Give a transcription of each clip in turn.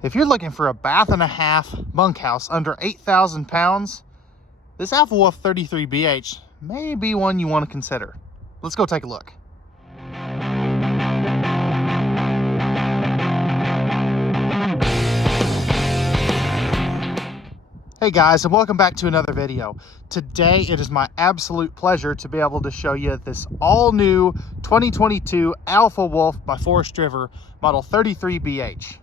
If you're looking for a bath and a half bunkhouse under 8,000 pounds, this Alpha Wolf 33BH may be one you want to consider. Let's go take a look. Hey guys, and welcome back to another video. Today it is my absolute pleasure to be able to show you this all new 2022 Alpha Wolf by Forest River model 33BH.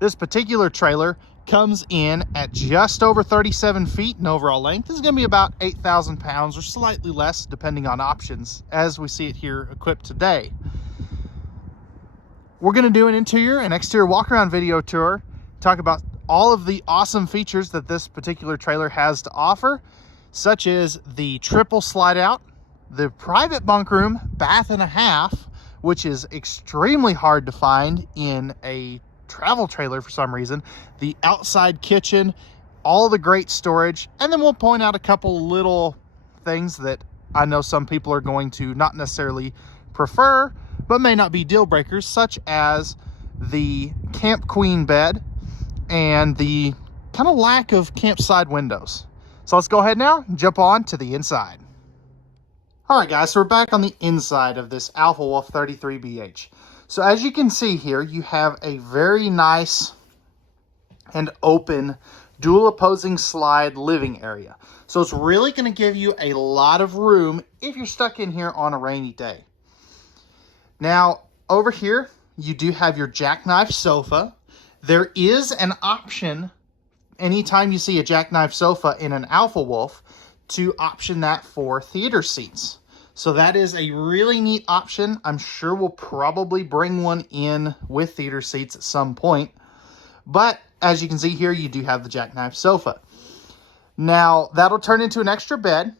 This particular trailer comes in at just over 37 feet in overall length. This is going to be about 8,000 pounds or slightly less depending on options as we see it here equipped today. We're going to do an interior and exterior walk around video tour, talk about all of the awesome features that this particular trailer has to offer, such as the triple slide out, the private bunk room, bath and a half, which is extremely hard to find in a travel trailer for some reason, the outside kitchen, all the great storage, and then we'll point out a couple little things that I know some people are going to not necessarily prefer, but may not be deal breakers, such as the Camp Queen bed and the kind of lack of campside windows. So let's go ahead now and jump on to the inside. All right, guys, so we're back on the inside of this Alpha Wolf 33BH. So as you can see here, you have a very nice and open dual opposing slide living area. So it's really going to give you a lot of room if you're stuck in here on a rainy day. Now, over here, you do have your Jackknife Sofa. There is an option anytime you see a Jackknife Sofa in an Alpha Wolf to option that for theater seats. So that is a really neat option. I'm sure we'll probably bring one in with theater seats at some point. But as you can see here, you do have the Jackknife Sofa. Now, that'll turn into an extra bed.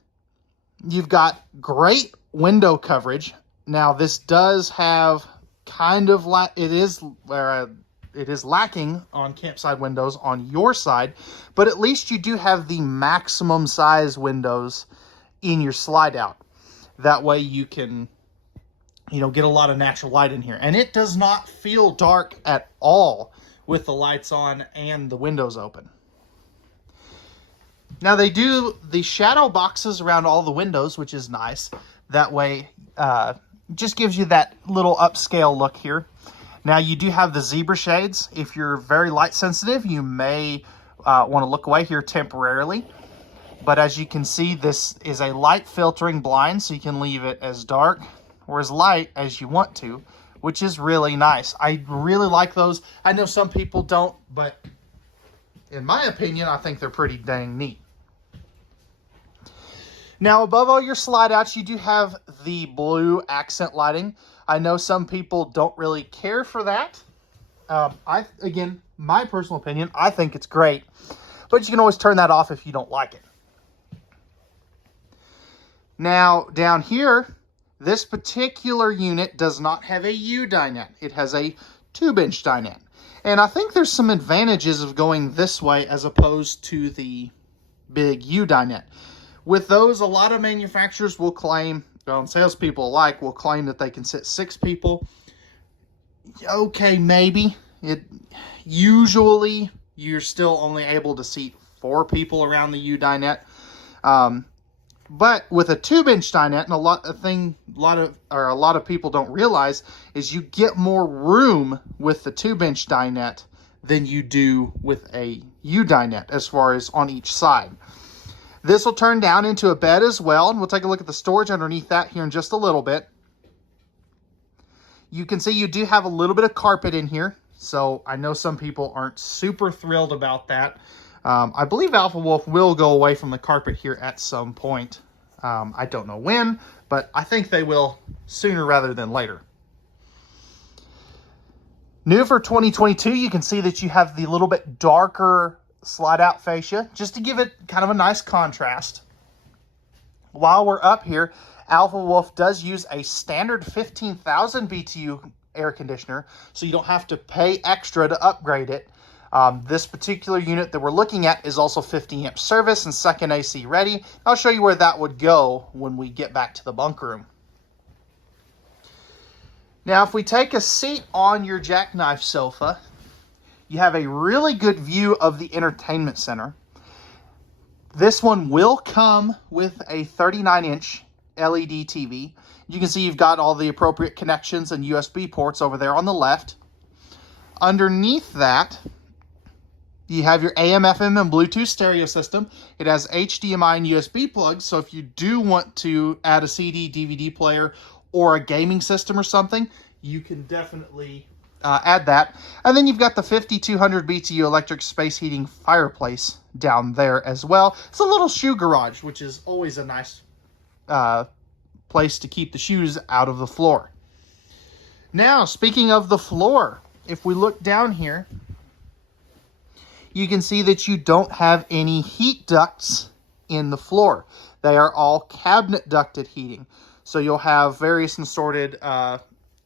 You've got great window coverage. Now, this does have kind of, it is lacking on campside windows on your side, but at least you do have the maximum size windows in your slide out. That way you can, get a lot of natural light in here. And it does not feel dark at all with the lights on and the windows open. Now they do the shadow boxes around all the windows, which is nice. That way, just gives you that little upscale look here. Now you do have the zebra shades. If you're very light sensitive, you may want to look away here temporarily. But as you can see, this is a light filtering blind, so you can leave it as dark or as light as you want to, which is really nice. I really like those. I know some people don't, but in my opinion, I think they're pretty dang neat. Now, above all your slide outs, you do have the blue accent lighting. I know some people don't really care for that. Again, my personal opinion, I think it's great, but you can always turn that off if you don't like it. Now, down here, this particular unit does not have a U dinette. It has a 2-bench dinette. And I think there's some advantages of going this way as opposed to the big U dinette. With those, a lot of manufacturers will claim, salespeople alike will claim that they can sit 6 people. Okay, maybe. Usually, you're still only able to seat 4 people around the U dinette. But with a 2-bench dinette, and a lot of people don't realize, is you get more room with the 2-bench dinette than you do with a U dinette as far as on each side. This will turn down into a bed as well, and we'll take a look at the storage underneath that here in just a little bit. You can see you do have a little bit of carpet in here, so I know some people aren't super thrilled about that. I believe Alpha Wolf will go away from the carpet here at some point. I don't know when, but I think they will sooner rather than later. New for 2022, you can see that you have the little bit darker slide out fascia, just to give it kind of a nice contrast. While we're up here, Alpha Wolf does use a standard 15,000 BTU air conditioner, so you don't have to pay extra to upgrade it. This particular unit that we're looking at is also 50 amp service and second AC ready. I'll show you where that would go when we get back to the bunk room. Now, if we take a seat on your Jackknife Sofa, you have a really good view of the entertainment center. This one will come with a 39-inch LED TV. You can see you've got all the appropriate connections and USB ports over there on the left. Underneath that, you have your AM, FM, and Bluetooth stereo system. It has HDMI and USB plugs, so if you do want to add a CD, DVD player, or a gaming system or something, you can definitely add that. And then you've got the 5200 BTU electric space heating fireplace down there as well. It's a little shoe garage, which is always a nice place to keep the shoes out of the floor. Now, speaking of the floor, if we look down here, you can see that you don't have any heat ducts in the floor. They are all cabinet ducted heating. So you'll have various assorted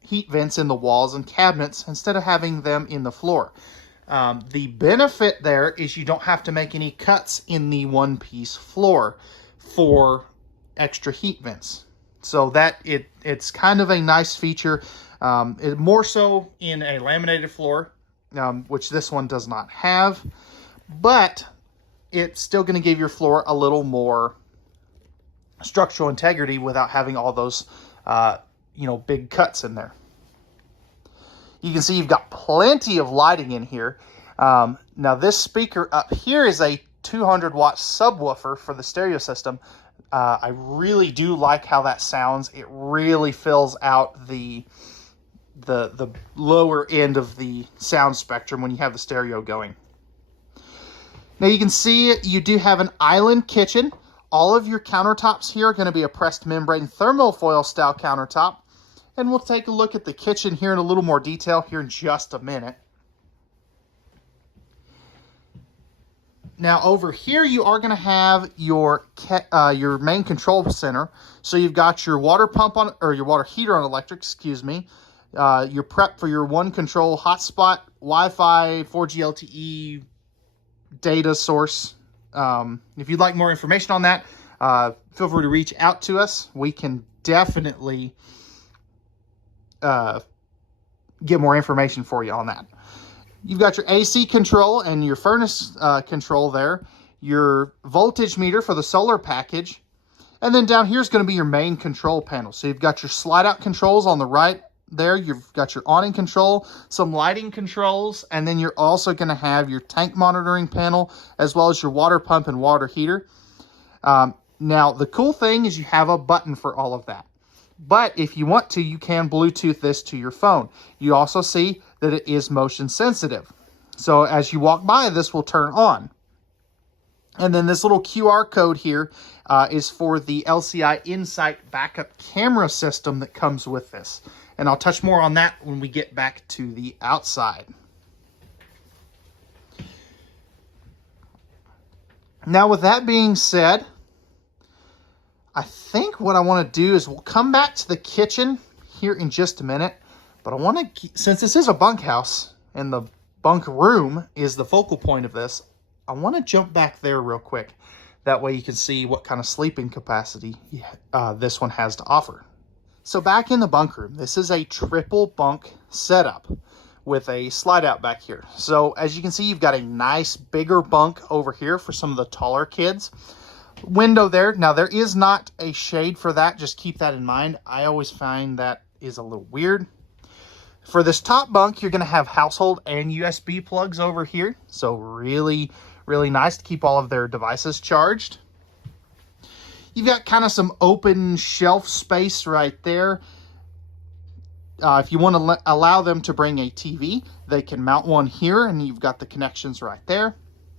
heat vents in the walls and cabinets instead of having them in the floor. The benefit there is you don't have to make any cuts in the one-piece floor for extra heat vents. So that it's kind of a nice feature, more so in a laminated floor, which this one does not have, but it's still going to give your floor a little more structural integrity without having all those big cuts in there. You can see you've got plenty of lighting in here. Now this speaker up here is a 200 watt subwoofer for the stereo system. I really do like how that sounds. It really fills out the lower end of the sound spectrum when you have the stereo going. Now you can see you do have an island kitchen. All of your countertops here are going to be a pressed membrane thermofoil style countertop. And we'll take a look at the kitchen here in a little more detail here in just a minute. Now over here you are going to have your main control center. So you've got your water pump on, or your water heater on electric, excuse me. Your prep for your one control hotspot, Wi-Fi, 4G LTE data source. If you'd like more information on that, feel free to reach out to us. We can definitely get more information for you on that. You've got your AC control and your furnace control there, your voltage meter for the solar package, and then down here is going to be your main control panel. So you've got your slide out controls on the right there, you've got your awning control, some lighting controls, and then you're also going to have your tank monitoring panel as well as your water pump and water heater. Now the cool thing is you have a button for all of that. But if you want to, you can Bluetooth this to your phone. You also see that it is motion sensitive. So as you walk by, this will turn on. And then this little QR code here is for the LCI Insight backup camera system that comes with this. And I'll touch more on that when we get back to the outside. Now with that being said, I think what I want to do is we'll come back to the kitchen here in just a minute. But I want to, since this is a bunkhouse and the bunk room is the focal point of this, I want to jump back there real quick. That way you can see what kind of sleeping capacity this one has to offer. So back in the bunk room, this is a triple bunk setup with a slide out back here. So as you can see, you've got a nice bigger bunk over here for some of the taller kids. Window there. Now there is not a shade for that. Just keep that in mind. I always find that is a little weird. For this top bunk, you're going to have household and USB plugs over here. So really, really nice to keep all of their devices charged. You've got kind of some open shelf space right there. If you want to allow them to bring a TV, they can mount one here, and you've got the connections right there.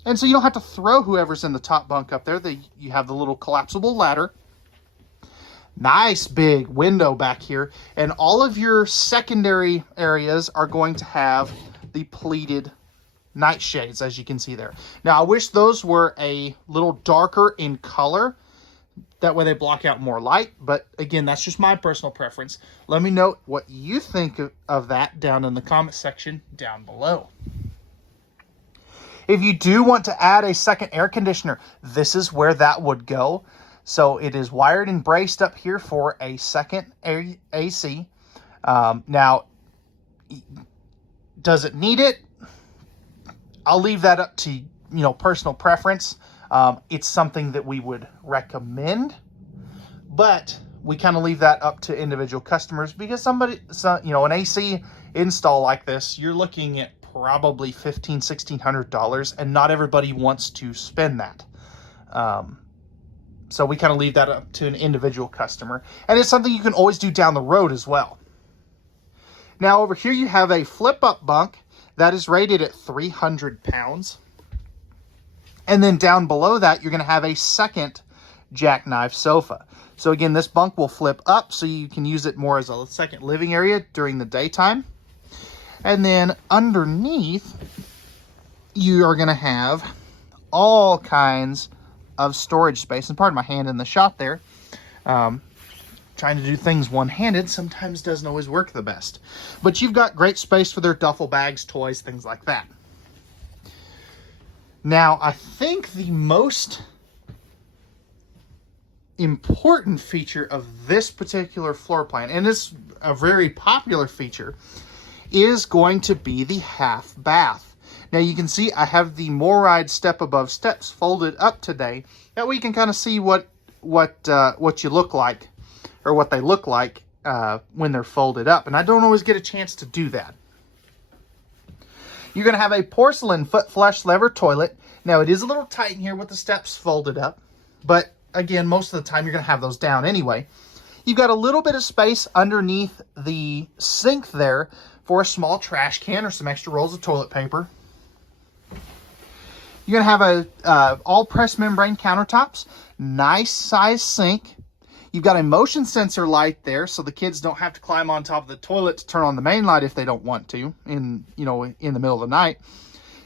And so you don't have to throw whoever's in the top bunk up there. You have the little collapsible ladder. Nice big window back here. And all of your secondary areas are going to have the pleated night shades, as you can see there. Now, I wish those were a little darker in color. That way they block out more light. But again, that's just my personal preference. Let me know what you think of that down in the comment section down below. If you do want to add a second air conditioner, this is where that would go. So it is wired and braced up here for a second AC. Now, does it need it? I'll leave that up to, personal preference. It's something that we would recommend, but we kind of leave that up to individual customers, because an AC install like this, you're looking at probably $1,500-$1,600, and not everybody wants to spend that. So we kind of leave that up to an individual customer, and it's something you can always do down the road as well. Now over here you have a flip-up bunk that is rated at 300 pounds. And then down below that, you're going to have a second Jackknife sofa. So again, this bunk will flip up so you can use it more as a second living area during the daytime. And then underneath, you are going to have all kinds of storage space. And pardon my hand in the shot there. Trying to do things one-handed sometimes doesn't always work the best. But you've got great space for their duffel bags, toys, things like that. Now, I think the most important feature of this particular floor plan, and it's a very popular feature, is going to be the half bath. Now you can see I have the MORryde step above steps folded up today. That way you can kind of see what you look like, or what they look like when they're folded up. And I don't always get a chance to do that. You're going to have a porcelain foot flush lever toilet. Now it is a little tight in here with the steps folded up, but again, most of the time you're going to have those down anyway. You've got a little bit of space underneath the sink there for a small trash can or some extra rolls of toilet paper. You're going to have a all pressed membrane countertops, nice size sink. You've got a motion sensor light there, so the kids don't have to climb on top of the toilet to turn on the main light if they don't want to in the middle of the night.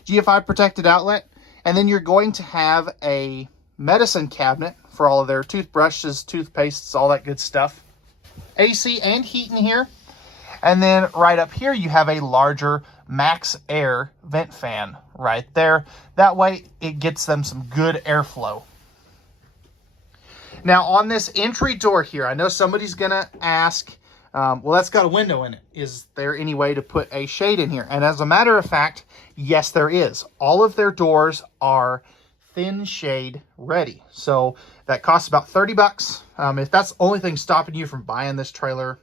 GFI protected outlet, and then you're going to have a medicine cabinet for all of their toothbrushes, toothpastes, all that good stuff. AC and heat in here. And then right up here, you have a larger Max Air vent fan right there. That way, it gets them some good airflow. Now, on this entry door here, I know somebody's going to ask, well, that's got a window in it. Is there any way to put a shade in here? And as a matter of fact, yes, there is. All of their doors are thin shade ready. So that costs about 30 bucks. If that's the only thing stopping you from buying this trailer,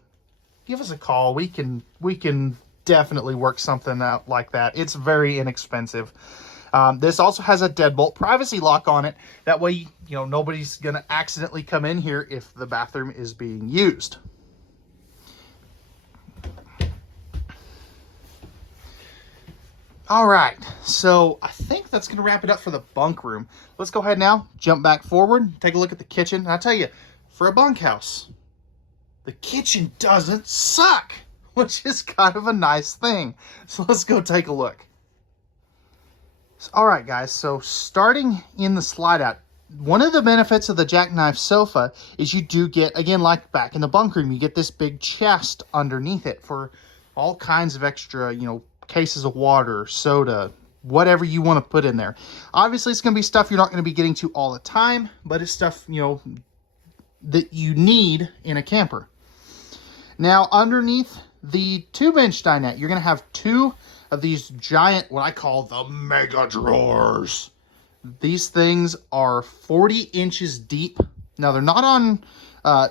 give us a call. We can definitely work something out like that. It's very inexpensive. This also has a deadbolt privacy lock on it. That way, nobody's going to accidentally come in here if the bathroom is being used. All right, so I think that's going to wrap it up for the bunk room. Let's go ahead now, jump back forward, take a look at the kitchen. And I'll tell you, for a bunkhouse, the kitchen doesn't suck, which is kind of a nice thing. So let's go take a look. All right, guys, so starting in the slide out, one of the benefits of the Jackknife sofa is you do get, again, like back in the bunk room, you get this big chest underneath it for all kinds of extra, cases of water, soda, whatever you want to put in there. Obviously, it's going to be stuff you're not going to be getting to all the time, but it's stuff, that you need in a camper. Now, underneath the 2-bench dinette, you're going to have 2 of these giant, what I call the mega drawers. These things are 40 inches deep. Now, they're not on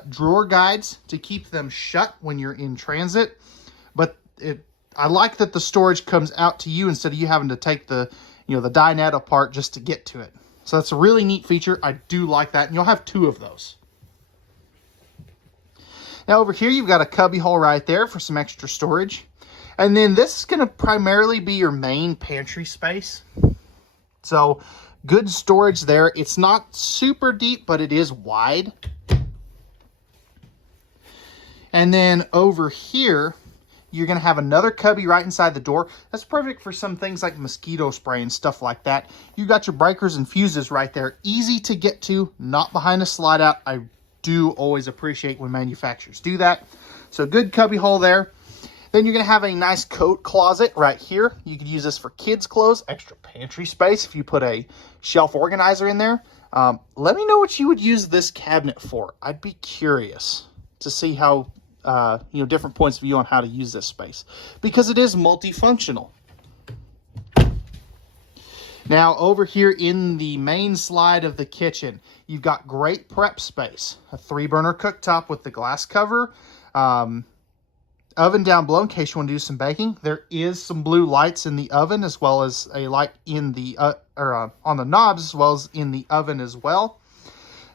drawer guides to keep them shut when you're in transit, but I like that the storage comes out to you instead of you having to take the dinette apart just to get to it. So that's a really neat feature. I do like that, and you'll have 2 of those. Now over here, you've got a cubby hole right there for some extra storage. And then this is going to primarily be your main pantry space. So good storage there. It's not super deep, but it is wide. And then over here, you're going to have another cubby right inside the door. That's perfect for some things like mosquito spray and stuff like that. You've got your breakers and fuses right there. Easy to get to, not behind a slide out. I do always appreciate when manufacturers do that. So good cubby hole there. Then you're going to have a nice coat closet right here. You could use this for kids' clothes, extra pantry space if you put a shelf organizer in there. Let me know what you would use this cabinet for. I'd be curious to see how different points of view on how to use this space, because it is multifunctional. Now over here in the main slide of the kitchen, you've got great prep space. A 3-burner cooktop with the glass cover. Oven down below in case you want to do some baking. There is some blue lights in the oven, as well as a light in the on the knobs, as well as in the oven as well.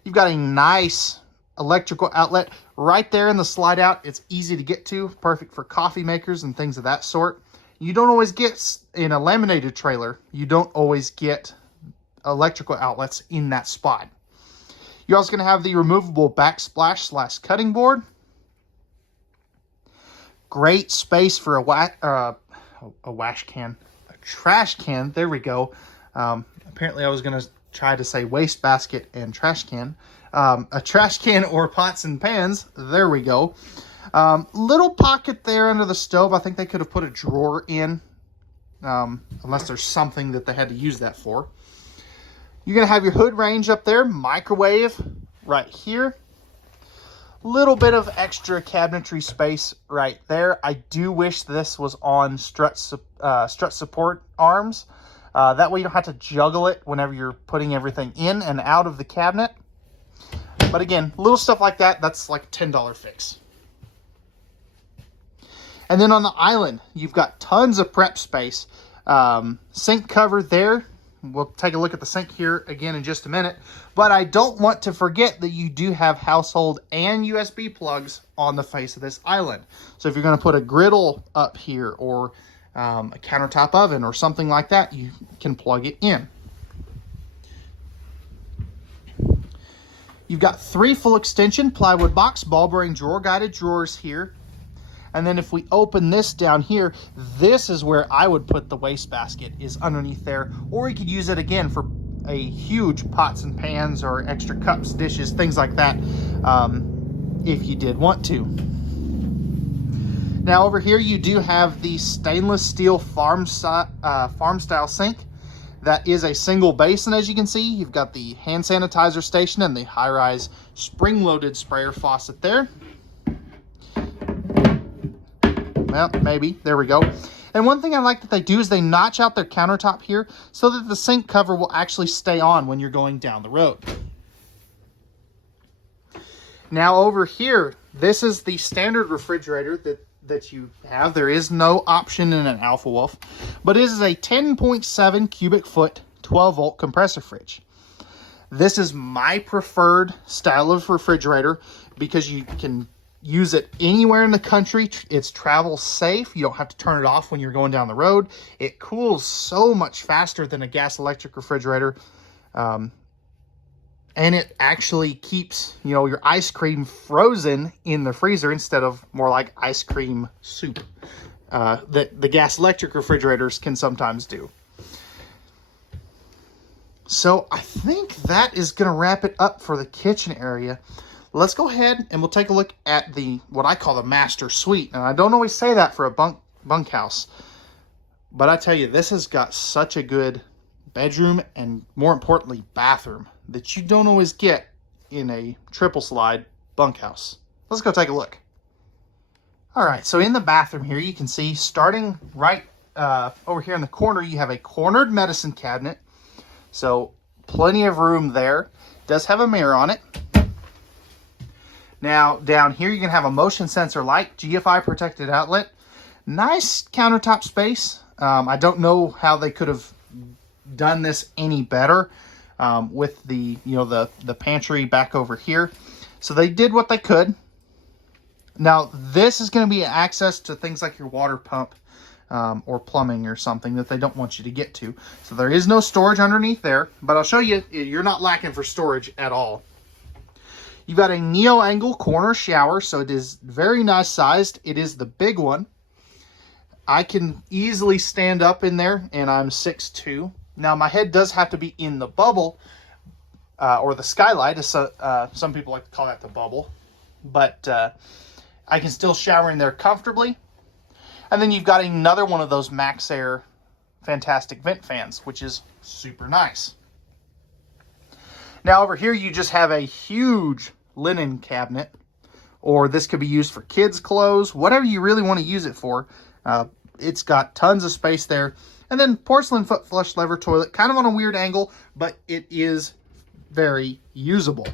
You've got a nice electrical outlet right there in the slide out. It's easy to get to, perfect for coffee makers and things of that sort. You don't always get, in a laminated trailer, you don't always get electrical outlets in that spot. You're also going to have the removable backsplash / cutting board. Great space for a trash can. There we go. Apparently I was going to try to say wastebasket and trash can. A trash can or pots and pans. There we go. Little pocket there under the stove. I think they could have put a drawer in, unless there's something that they had to use that for. You're going to have your hood range up there. Microwave right here. Little bit of extra cabinetry space right there. I do wish this was on strut support arms. That way you don't have to juggle it whenever you're putting everything in and out of the cabinet. But again, little stuff like that, that's like a $10 fix. And then on the island, you've got tons of prep space. Sink cover there. We'll take a look at the sink here again in just a minute. But I don't want to forget that you do have household and USB plugs on the face of this island. So if you're going to put a griddle up here or a countertop oven or something like that, you can plug it in. You've got 3 full extension plywood box ball bearing drawer guided drawers here. And then if we open this down here, this is where I would put the wastebasket, is underneath there. Or you could use it again for a huge pots and pans or extra cups, dishes, things like that, if you did want to. Now over here you do have the stainless steel farm style sink. That is a single basin, as you can see. You've got the hand sanitizer station and the high-rise spring-loaded sprayer faucet there. Well, maybe. There we go. And one thing I like that they do is they notch out their countertop here so that the sink cover will actually stay on when you're going down the road. Now over here, this is the standard refrigerator that you have. There is no option in an Alpha Wolf, but it is a 10.7 cubic foot 12 volt compressor fridge. This is my preferred style of refrigerator because you can use it anywhere in the country. It's travel safe. You don't have to turn it off when you're going down the road. It cools so much faster than a gas electric refrigerator. And it actually keeps, your ice cream frozen in the freezer instead of more like ice cream soup that the gas electric refrigerators can sometimes do. So I think that is going to wrap it up for the kitchen area. Let's go ahead and we'll take a look at what I call the master suite. And I don't always say that for a bunkhouse, but I tell you, this has got such a good bedroom and, more importantly, bathroom that you don't always get in a triple slide bunkhouse. Let's go take a look. All right, so in the bathroom here, you can see starting right over here in the corner, you have a cornered medicine cabinet. So plenty of room there. It does have a mirror on it. Now, down here, you can have a motion sensor light, GFI protected outlet. Nice countertop space. I don't know how they could have done this any better with the pantry back over here. So they did what they could. Now, this is going to be access to things like your water pump or plumbing or something that they don't want you to get to. So there is no storage underneath there, but I'll show you, you're not lacking for storage at all. You've got a neo-angle corner shower, so it is very nice sized. It is the big one. I can easily stand up in there, and I'm 6'2". Now, my head does have to be in the bubble, or the skylight, as some people like to call that the bubble. But I can still shower in there comfortably. And then you've got another one of those MaxxAir fantastic vent fans, which is super nice. Now over here, you just have a huge linen cabinet, or this could be used for kids' clothes, whatever you really want to use it for. It's got tons of space there. And then porcelain foot flush lever toilet, kind of on a weird angle, but it is very usable.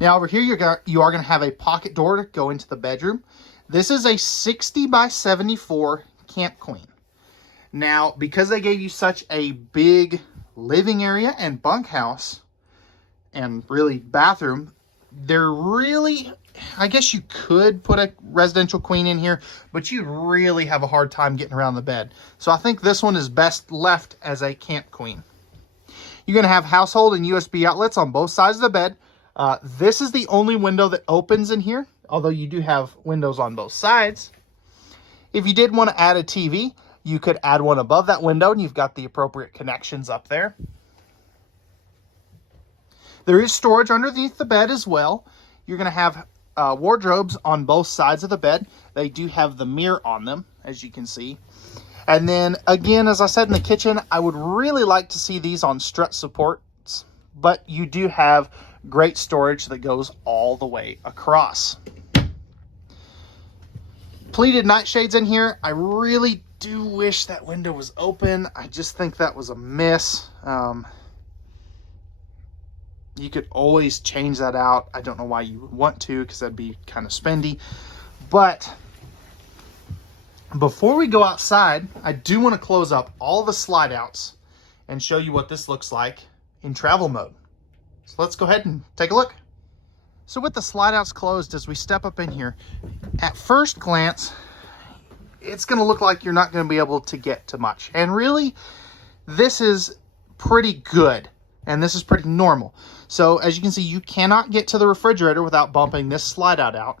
Now over here, you are going to have a pocket door to go into the bedroom. This is a 60 by 74 camp queen. Now, because they gave you such a big living area and bunkhouse and really bathroom, they're really, I guess you could put a residential queen in here, but you'd really have a hard time getting around the bed. So I think this one is best left as a camp queen. You're going to have household and USB outlets on both sides of the bed. This is the only window that opens in here, although you do have windows on both sides. If you did want to add a TV, you could add one above that window, and you've got the appropriate connections up there. There is storage underneath the bed as well. You're going to have wardrobes on both sides of the bed. They do have the mirror on them, as you can see. And then, again, as I said in the kitchen, I would really like to see these on strut supports, but you do have great storage that goes all the way across. Pleated nightshades in here. I really do wish that window was open. I just think that was a miss. You could always change that out. I don't know why you would want to, because that'd be kind of spendy. But before we go outside, I do want to close up all the slide outs and show you what this looks like in travel mode. So let's go ahead and take a look. So with the slide outs closed, as we step up in here, at first glance, it's going to look like you're not going to be able to get to much. And really, this is pretty good. And this is pretty normal. So as you can see, you cannot get to the refrigerator without bumping this slide out.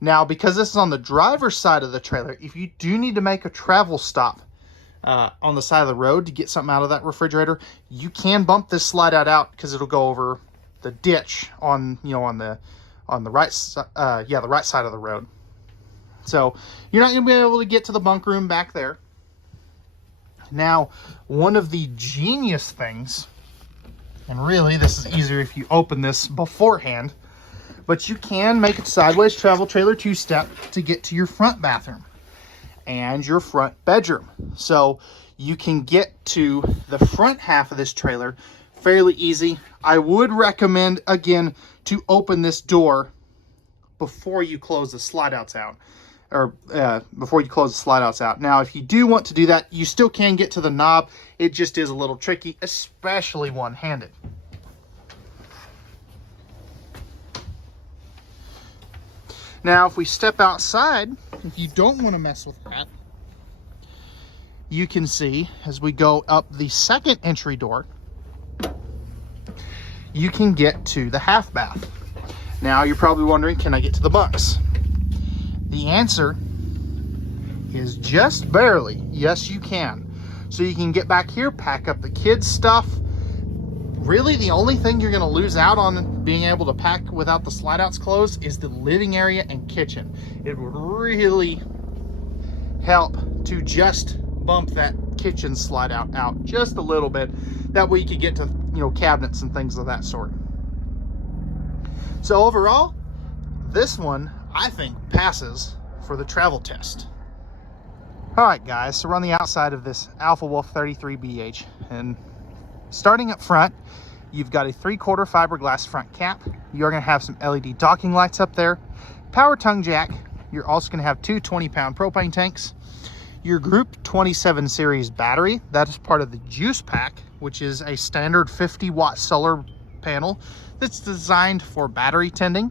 Now, because this is on the driver's side of the trailer, if you do need to make a travel stop on the side of the road to get something out of that refrigerator, you can bump this slide out because it'll go over the ditch on the right side, the right side of the road. So you're not going to be able to get to the bunk room back there. Now, one of the genius things, and really this is easier if you open this beforehand, but you can make a sideways travel trailer two-step to get to your front bathroom and your front bedroom. So you can get to the front half of this trailer fairly easy. I would recommend, again, to open this door before you close the slide outs out. Before you close the slide outs out. Now, if you do want to do that, you still can get to the knob. It just is a little tricky, especially one-handed. Now, if we step outside, if you don't want to mess with that, you can see as we go up the second entry door, you can get to the half bath. Now, you're probably wondering, can I get to the bunks? The answer is just barely. Yes, you can. So you can get back here, pack up the kids' stuff. Really, the only thing you're going to lose out on being able to pack without the slide outs closed is the living area and kitchen. It would really help to just bump that kitchen slide out just a little bit. That way you could get to, cabinets and things of that sort. So overall, this one, I think, passes for the travel test. All right, guys, so we're on the outside of this Alpha Wolf 33BH, and starting up front, you've got a 3/4 fiberglass front cap. You're going to have some LED docking lights up there, power tongue jack. You're also going to have two 20-pound propane tanks, your Group 27 series battery. That is part of the Juice Pack, which is a standard 50-watt solar panel that's designed for battery tending.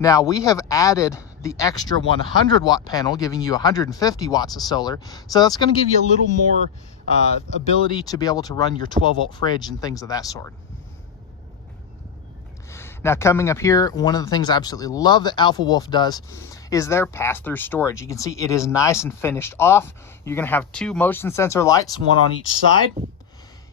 Now, we have added the extra 100-watt panel, giving you 150 watts of solar. So that's going to give you a little more ability to be able to run your 12-volt fridge and things of that sort. Now, coming up here, one of the things I absolutely love that Alpha Wolf does is their pass-through storage. You can see it is nice and finished off. You're going to have two motion sensor lights, one on each side.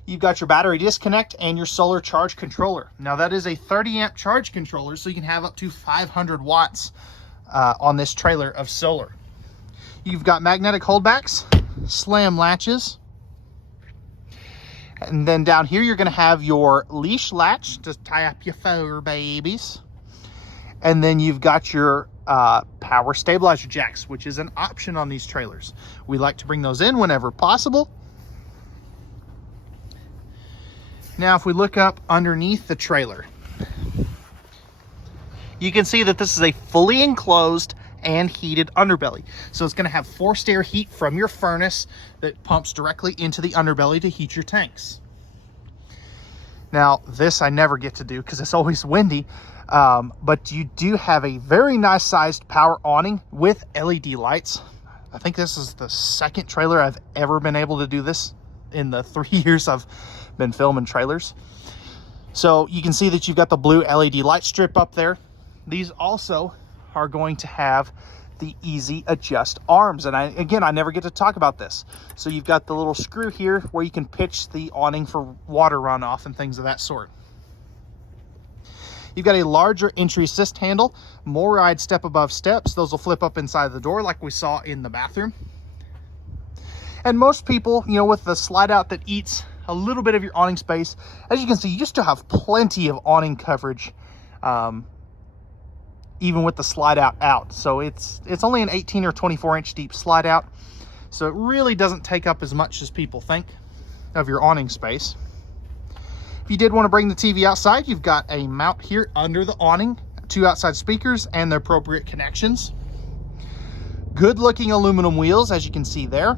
You've got your battery disconnect and your solar charge controller. Now, that is a 30-amp charge controller, so you can have up to 500 watts on this trailer of solar. You've got magnetic holdbacks, slam latches, and then down here you're going to have your leash latch to tie up your fur babies. And then you've got your power stabilizer jacks, which is an option on these trailers. We like to bring those in whenever possible. Now, if we look up underneath the trailer, you can see that this is a fully enclosed and heated underbelly. So it's going to have forced air heat from your furnace that pumps directly into the underbelly to heat your tanks. Now, this I never get to do because it's always windy, but you do have a very nice sized power awning with LED lights. I think this is the second trailer I've ever been able to do this in the 3 years I've been filming trailers. So you can see that you've got the blue LED light strip up there. These also are going to have the easy adjust arms. And I never get to talk about this. So you've got the little screw here where you can pitch the awning for water runoff and things of that sort. You've got a larger entry assist handle, more ride step above steps. Those will flip up inside the door like we saw in the bathroom. And most people, you know, with the slide out that eats a little bit of your awning space, as you can see, you still have plenty of awning coverage, even with the slide out. So it's only an 18 or 24 inch deep slide out. So it really doesn't take up as much as people think of your awning space. If you did want to bring the TV outside, you've got a mount here under the awning, 2 outside speakers and the appropriate connections. Good looking aluminum wheels, as you can see there.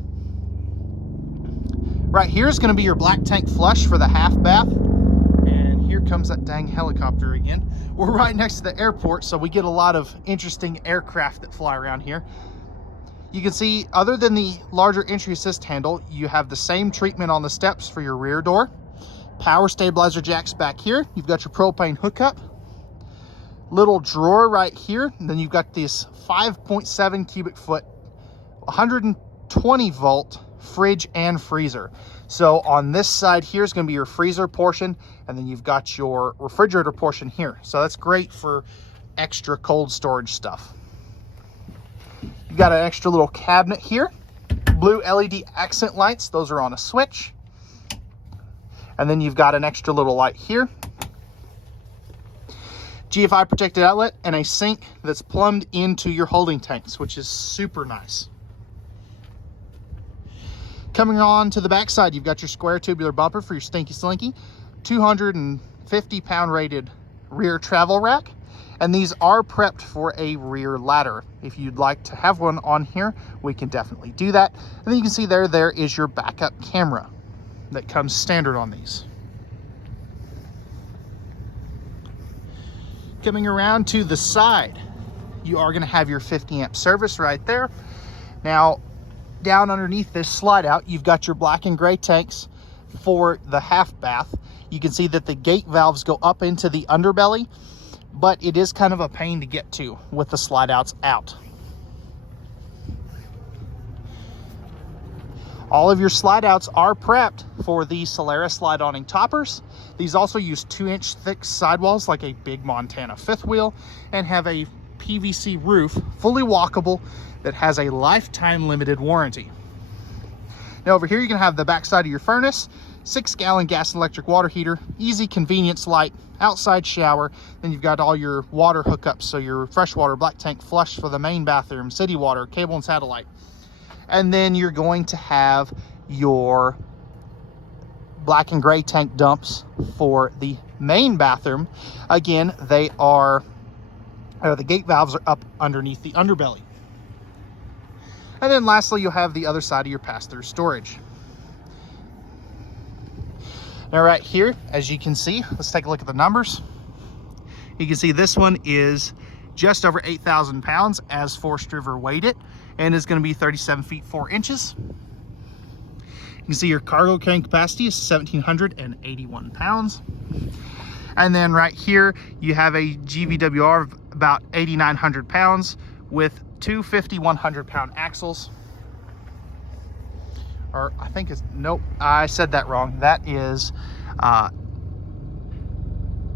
Right here is going to be your black tank flush for the half bath. And here comes that dang helicopter again. We're right next to the airport, so we get a lot of interesting aircraft that fly around here. You can see, other than the larger entry assist handle, you have the same treatment on the steps for your rear door. Power stabilizer jacks back here. You've got your propane hookup. Little drawer right here. And then you've got this 5.7 cubic foot, 120 volt fridge and freezer. So on this side here is going to be your freezer portion, and then you've got your refrigerator portion here. So that's great for extra cold storage stuff. You've got an extra little cabinet here. Blue LED accent lights. Those are on a switch. And then you've got an extra little light here. GFI protected outlet and a sink that's plumbed into your holding tanks, which is super nice. Coming on to the back side, you've got your square tubular bumper for your Stinky Slinky, 250 pound rated rear travel rack, and these are prepped for a rear ladder. If you'd like to have one on here, we can definitely do that. And then you can see there is your backup camera that comes standard on these. Coming around to the side, you are going to have your 50 amp service right there. Now, down underneath this slide out, you've got your black and gray tanks for the half bath. You can see that the gate valves go up into the underbelly, but it is kind of a pain to get to with the slide outs out. All of your slide outs are prepped for the Solaris slide awning toppers. These also use 2-inch thick sidewalls like a big Montana fifth wheel, and have a PVC roof, fully walkable, that has a lifetime limited warranty. Now over here you can have the back side of your furnace, 6-gallon gas and electric water heater, easy convenience light, outside shower. Then you've got all your water hookups, so your freshwater black tank flush for the main bathroom, city water, cable and satellite. And then you're going to have your black and gray tank dumps for the main bathroom. Again, they are, the gate valves are up underneath the underbelly. And then lastly, you'll have the other side of your pass-through storage. Now right here, as you can see, let's take a look at the numbers. You can see this one is just over 8,000 pounds as Forest River weighed it, and is going to be 37 feet 4 inches. You can see your cargo carrying capacity is 1,781 pounds. And then right here, you have a GVWR of about 8,900 pounds with two 5,100 axles. Or I think it's, nope, I said that wrong. That is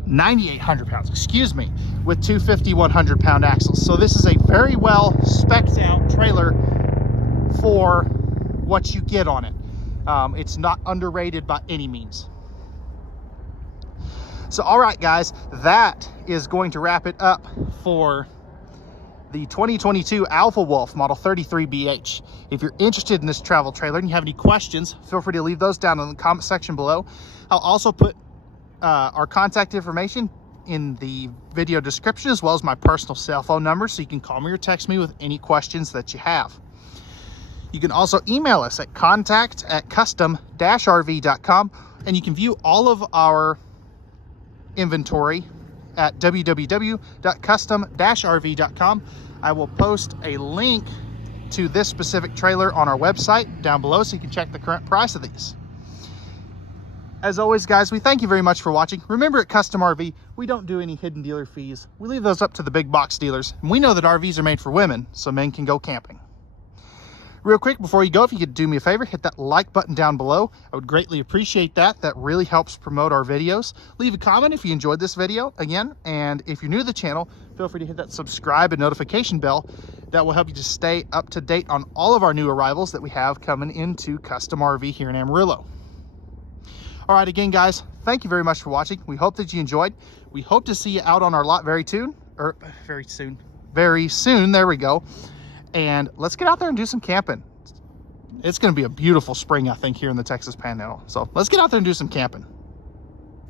9,800 pounds, excuse me, with two 5,100 axles. So this is a very well spec'd out trailer for what you get on it. It's not underrated by any means. So all right guys, that is going to wrap it up for the 2022 Alpha Wolf model 33BH. If you're interested in this travel trailer and you have any questions, feel free to leave those down in the comment section below. I'll also put our contact information in the video description, as well as my personal cell phone number, so you can call me or text me with any questions that you have. You can also email us at contact@custom-rv.com, and you can view all of our inventory at www.custom-rv.com. I will post a link to this specific trailer on our website down below, so you can check the current price of these. As always, guys, we thank you very much for watching. Remember, at Custom RV, we don't do any hidden dealer fees. We leave those up to the big box dealers. And we know that RVs are made for women, so men can go camping. Real quick, before you go, if you could do me a favor, hit that like button down below. I would greatly appreciate that. That really helps promote our videos. Leave a comment if you enjoyed this video, again. And if you're new to the channel, feel free to hit that subscribe and notification bell. That will help you to stay up to date on all of our new arrivals that we have coming into Custom RV here in Amarillo. All right, again, guys, thank you very much for watching. We hope that you enjoyed. We hope to see you out on our lot very soon. There we go. And let's get out there and do some camping. It's going to be a beautiful spring, I think, here in the Texas Panhandle. So let's get out there and do some camping.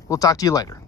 We'll talk to you later.